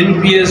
NPS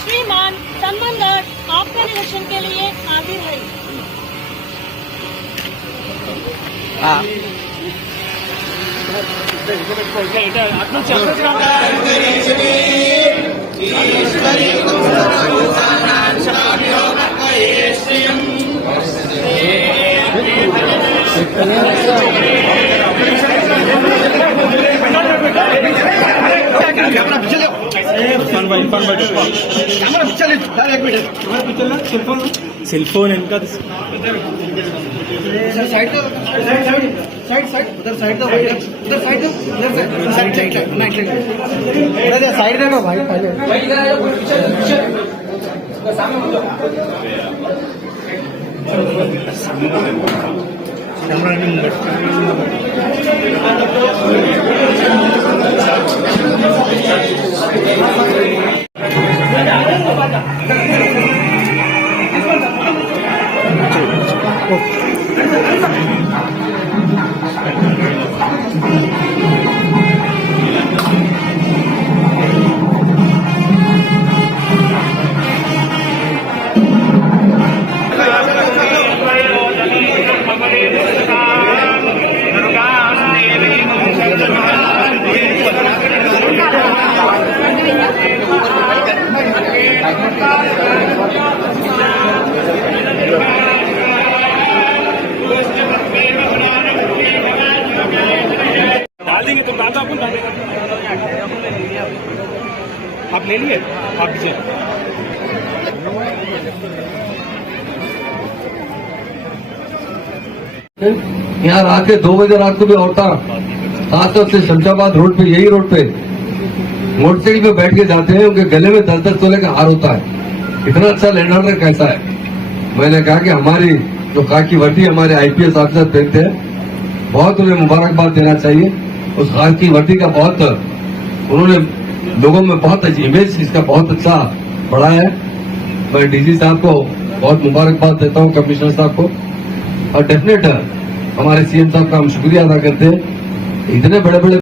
श्रीमान Salman Lord आपका निरीक्षण के लिए हाजिर है। సెల్ ఫోన్ వెనక साइड रहना भाई पहले आप ले लिए आप से यहाँ रात के 2 बजे रात को भी औरतें खासतौर से शमशाबाद रोड पे, यही रोड पे मोटरसाइकिल पे बैठ के जाते हैं। उनके गले में 10-10 तोले का हार होता है। इतना अच्छा लैंड ऑर्डर कैसा है? मैंने कहा कि हमारी जो खाकी वर्दी हमारे IPS ऑफिसर पहनते हैं, बहुत उन्हें मुबारकबाद देना चाहिए। उस खाकी वर्दी का बहुत उन्होंने लोगों में बहुत अच्छी इमेज इसका बहुत अच्छा बढ़ा है। मैं DG साहब को बहुत मुबारकबाद देता हूँ, कमिश्नर साहब को, और डेफिनेट हमारे CM साहब का हम शुक्रिया अदा करते हैं। इतने बड़े बड़े